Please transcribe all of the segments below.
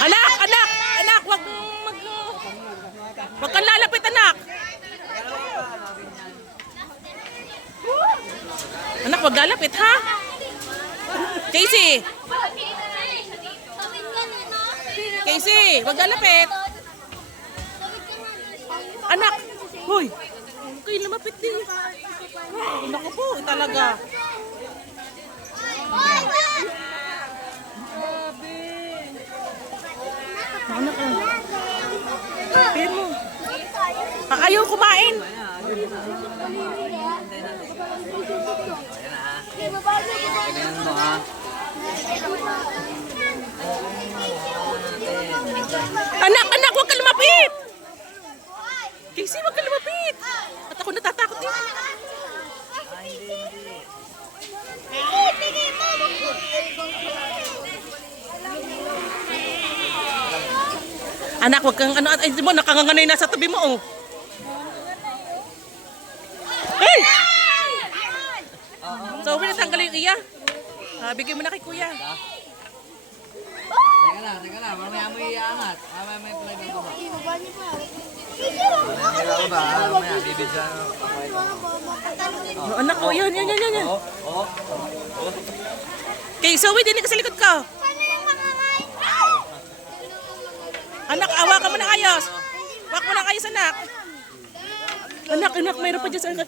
Anak, anak, anak, wag kang lalapit, anak. Anak, wag lalapit, ha? Casey. Casey, wag lalapit. Anak, hoy. Kayo lumapit din. Naku po, talaga. Anak, pin mo. Ayaw kumain. Anak, anak, huwag ka lumapit. Casey, huwag ka lumapit. At ako natatakot din. Anak, huwag kang ano, ay mo, nakanganganay na sa tabi mo, oh. Hey! So, pinatanggal yung iya. Bigyan mo na kay kuya. Teka lang, mamaya mo iangat. Mamaya may play mo ba? Mamaya, bibidya. Oh, anak, oh, yan. Okay, Zoe, dinig ka sa likod ko. Anak, awa ka mo na ayos. Wak mo na ayos, anak. Anak, mayroon pa dyan sa anak.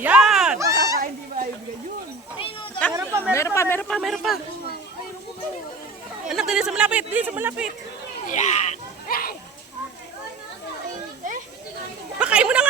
Ayan. Meron pa. Anak, dili sa malapit. Ayan. Pakain mo na nga.